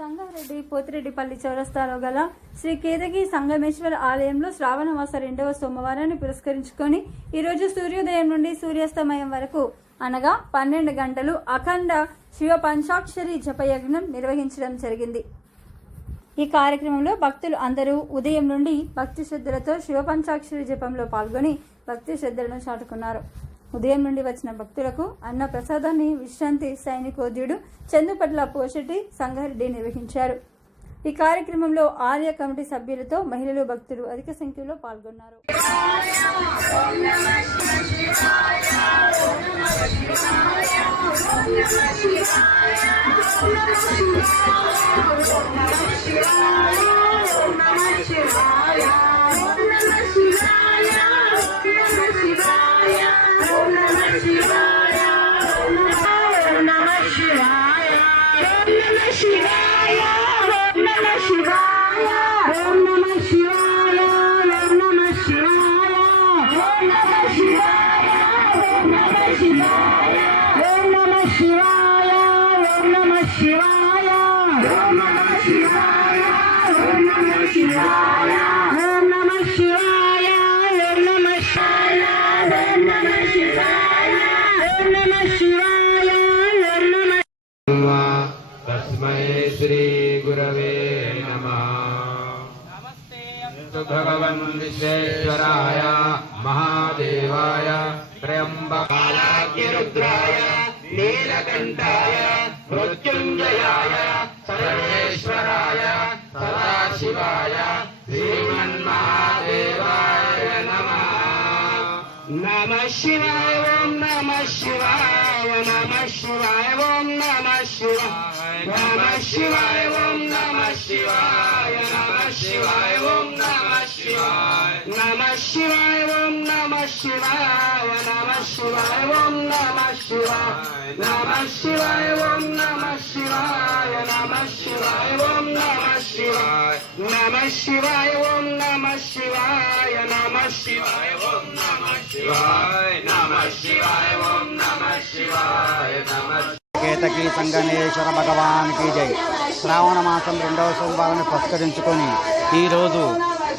సంగారెడ్డి పోతిరెడ్డిపల్లి చౌరస్తాలో గల శ్రీ కేదగి సంగమేశ్వర ఆలయంలో శ్రావణ మాస రెండవ సోమవారాన్ని పురస్కరించుకొని ఈరోజు సూర్యోదయం నుండి సూర్యాస్తమయం వరకు అనగా పన్నెండు గంటలు అఖండ శివ పంచాక్షరి జపయజ్ఞం నిర్వహించడం జరిగింది. ఈ కార్యక్రమంలో భక్తులు అందరూ ఉదయం నుండి భక్తి శ్రద్ధలతో శివ పంచాక్షరి జపంలో పాల్గొని భక్తి శ్రద్ధలను చాటుకున్నారు. ఉదయం నుండి వచ్చిన భక్తులకు అన్న ప్రసాదాన్ని విశ్రాంతి సైనికోద్యుడు చందుపట్ల పోషటి సంగారెడ్డి నిర్వహించారు. ఈ కార్యక్రమంలో ఆర్య కమిటీ సభ్యులతో మహిళలు భక్తులు అధిక సంఖ్యలో పాల్గొన్నారు. ఓం నమ. శివాయ ఓం నమ. శివాయ ఓం నమ. శివాయ ఓం విశ్వేశ్వరాయ మహాదేవాయ త్రయంబకాలాగ్యరుద్రాయ నీలకంఠాయ మృత్యుంజయాయ సర్వేశ్వరాయ సదా सदाशिवाय श्रीमन्महादेवाय नमः नमः शिवाय ॐ नमः शिवाय नमः शिवाय ॐ नमः शिवाय नमः शिवाय ॐ नमः शिवाय नमः शिवाय ॐ नमः शिवाय नमः शिवाय ॐ नमः शिवाय नमः शिवाय ॐ नमः शिवाय नमः शिवाय ॐ नमः शिवाय नमः शिवाय ॐ नमः శివాయ. నమ శివాయ ఓం నమ శివాయ నమ కేతకి సంగమేశ్వర భగవానికి జై. శ్రావణ మాసం రెండవ సోమవారాన్ని పురస్కరించుకొని ఈరోజు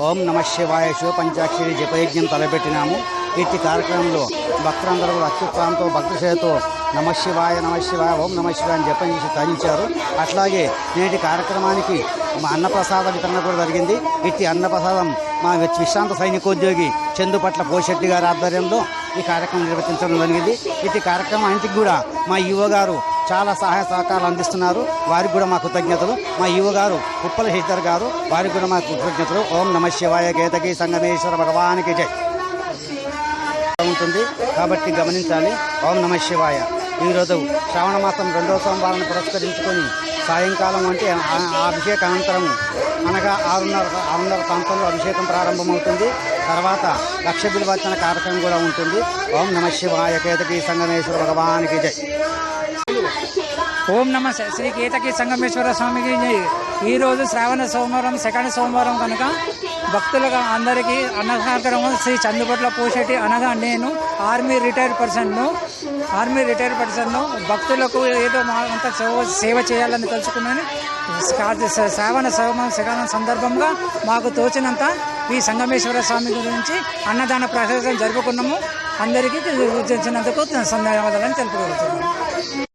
ఓం నమ శివాయ శివ పంచాక్షరి జపయజ్ఞం తలపెట్టినాము. ఇట్టి కార్యక్రమంలో భక్తులందరూ అత్యుత్సాహంతో భక్తి చేతో నమ శివాయ నమ శివాయ ఓం నమ శివాయ అని జపం చేసి తరించారు అట్లాగే నేటి కార్యక్రమానికి మా అన్నప్రసాద వితరణ కూడా జరిగింది. ఇట్టి అన్నప్రసాదం మా విశ్రాంత సైనికోద్యోగి చందుపట్ల పోషెట్టి గారి ఆధ్వర్యంలో ఈ కార్యక్రమం నిర్వహించడం జరిగింది. ఇటు కార్యక్రమానికి కూడా మా యువ గారు చాలా సహాయ సహకారాలు అందిస్తున్నారు. వారికి కూడా మా కృతజ్ఞతలు. మా యువ గారు ఉప్పల శశిధర్ గారు వారికి కూడా మా కృతజ్ఞతలు. ఓం నమ శివాయ కేతకి సంగమేశ్వర భగవానికి జై. ఉంటుంది కాబట్టి గమనించాలి. ఓం నమ శివాయ. ఈరోజు శ్రావణ మాసం రెండవ సోమవారం పురస్కరించుకొని సాయంకాలం అంటే ఆ- అభిషేక అనంతరం అనగా ఆరున్నర ఆరున్నర ప్రాంతంలో అభిషేకం ప్రారంభమవుతుంది. తర్వాత లక్ష బిల్వచన కార్యక్రమం కూడా ఉంటుంది. ఓం నమ శివాయ. కేతకి సంగమేశ్వర భగవానికి జై. ఓం నమ శ్రీ కేతకి సంగమేశ్వర స్వామికి ఈరోజు శ్రావణ సోమవారం సెకండ్ సోమవారం కనుక భక్తులుగా అందరికీ అన్న శ్రీ చందుపట్ల పోషెట్టి అనగా నేను ఆర్మీ రిటైర్డ్ పర్సన్ను ఆర్మీ రిటైర్డ్ పర్సన్ను భక్తులకు ఏదో మా అంత సేవ సేవ చేయాలని తెలుసుకున్నాను శ్రావణ సోమం సెకండ్ సందర్భంగా మాకు తోచినంత ఈ సంగమేశ్వర స్వామి గురించి అన్నదాన ప్రసాదం జరుపుకున్నాము. అందరికీ తెలిసినందుకు ధన్యవాదాలని తెలుపుకోవచ్చు